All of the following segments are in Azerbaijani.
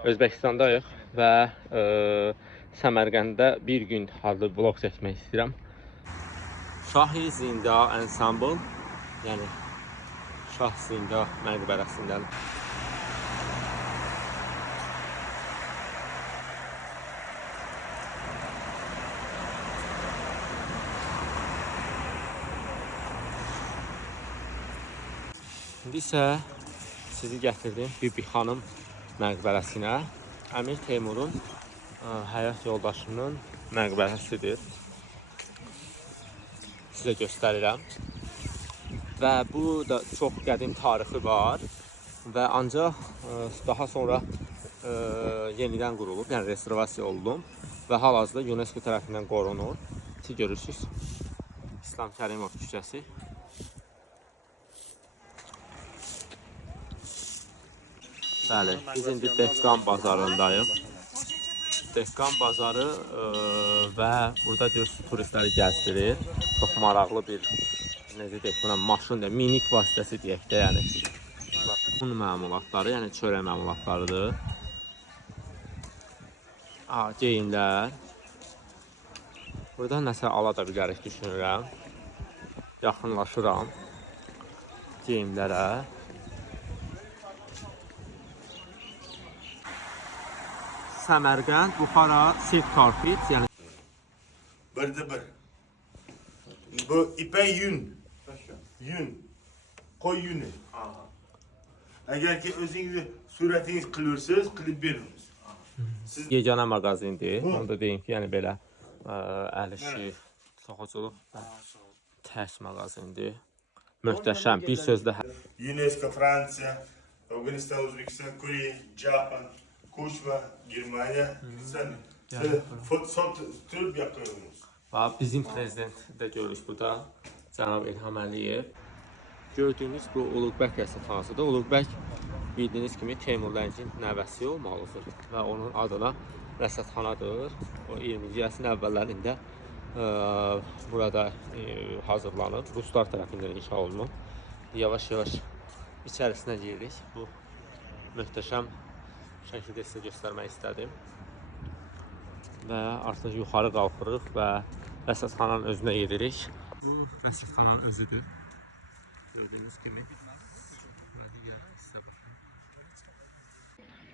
Özbəkistandayıq və Səmərqəndə bir gün adlı vlog çəkmək istəyirəm. Şahi Zinda Ensemble, yəni Şah Zinda məqbərəsindən. İndi isə sizi gətirdim Bibi xanım məqbərəsinə. Əmir Teymurun həyat yoldaşının məqbərəsidir. Sizə göstərirəm. Və bu da çox qədim tarixi var və ancaq daha sonra yenidən qurulub, yəni restorasiya olunub və hal-hazırda UNESCO tərəfindən qorunur. Siz görürsünüz, İslam Kərimov küçəsi. Bəli, biz indi Dehqan bazarındayıq. Dehqan bazarı və burada görürsünüz turistləri gəzdirir. Çox maraqlı bir, necə deyək buna, maşın da, minik vasitəsi deyək də, yəni. Un məmulatları, yəni çörək məmulatlarıdır. Geyimlər. Burada nəsə ala da bilərik düşünürəm. Yaxınlaşıram geyimlərə. Səmərqənd, Buxara, Silk Carpet, yəni bir. Bu ipək yün. Yün. Qoy yünü. Əgər ki özünüzü surətiniz qılırsınız, qılıb verirsiniz. Yeganə mağazindir. Onu da deyim ki, yəni belə əl işi, toxuculuq tək mağazindir. Möhtəşəm, bir sözlə. UNESCO, Fransa, Afganistan, Özbekistan, Koreya, Japan, Kuchma, Germaniya, sən satıb yapıyorsunuz. Bizim prezident də görürük burada, Cənab İlham Əliyev. Gördüyünüz bu Uluqbək rəsədxanasıdır. Uluqbək bildiyiniz kimi Teymurləncin nəvəsi olmalıdır və onun adına rəsədxanadır. O 20-ci əsrin əvvəllərində burada hazırlanıb, Ruslar tərəfindən inşa olunub. Yavaş-yavaş içərisinə giririk. Bu möhtəşəm şəkildə sizə göstərmək istədim. Və artıq yuxarı qalxırıq və rəsədxananın özünə gedirik. Bu rəsədxananın özüdür. Gördüyünüz kimi.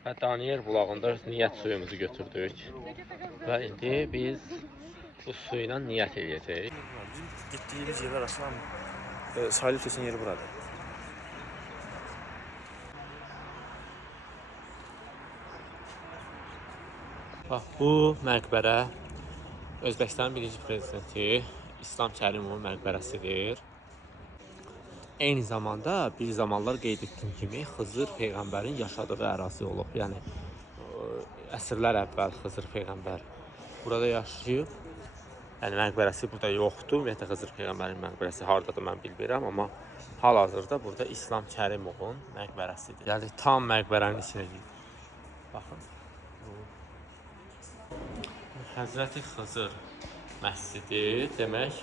Və Daniyer bulağında niyyət suyumuzu götürdük. Və indi biz bu su ilə niyyət edəcəyik. Gittiğimiz yerler aslında Salih Hüseyin yeri burada. Bax, bu məqbərə Özbəkistanın birinci prezidenti İslam Kərimovun məqbərəsidir. Eyni zamanda bir zamanlar qeyd etdiyim kimi Xızır Peyğəmbərin yaşadığı ərazi olub. Yəni, əsrlər əvvəl Xızır Peyğəmbər burada yaşayıb. Yəni, məqbərəsi burada yoxdur. Ümumiyyətlə, Xızır Peyğəmbərin məqbərəsi haradadır, mən bilmirəm. Amma hal-hazırda burada İslam Kərimovun məqbərəsidir. Yəni, tam məqbərənin içinə girir. Baxın. Həzrəti Xızır məscidi demək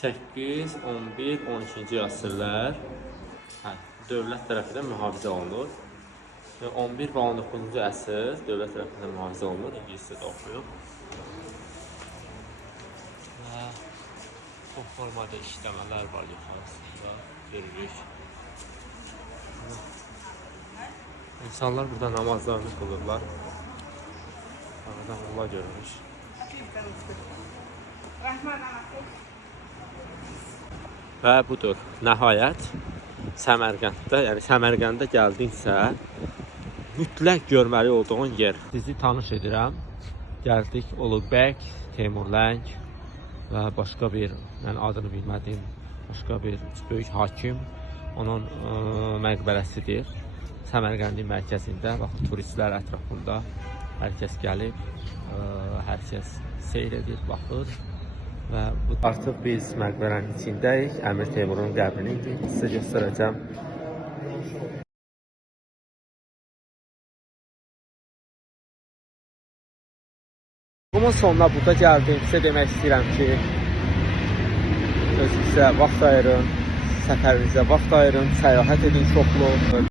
8, 11, 12-ci əsrlər dövlət tərəfindən mühafizə olunur. 11 və 19-cu əsr dövlət tərəfindən mühafizə olunur. İngiliscə də oxuyub. Və çox formada işləmələr var yuxarısında. Görürük. İnsanlar burada namazlarını qılırlar. Aradan Allah görmüş. Və budur, nəhayət Səmərqənddə, yəni Səmərqəndə gəldinsə mütləq görməli olduğun yer. Sizi tanış edirəm. Gəldik Uluqbək, Teymurləng və başqa bir, mən adını bilmədiyim başqa bir böyük hakim, onun məqbərəsidir. Səmərqəndin mərkəzində, baxın, turistlər ətrafında. Hər kəs gəlib, hər kəs seyr edir, baxır və artıq biz məqbərənin içindəyik. Əmir Teymurun qəbrini sizə göstərəcəm. Bunun sonuna burada gəldimsə demək istəyirəm ki, özünüzə vaxt ayırın, səfərinizə vaxt ayırın, səyahət edin çoxlu.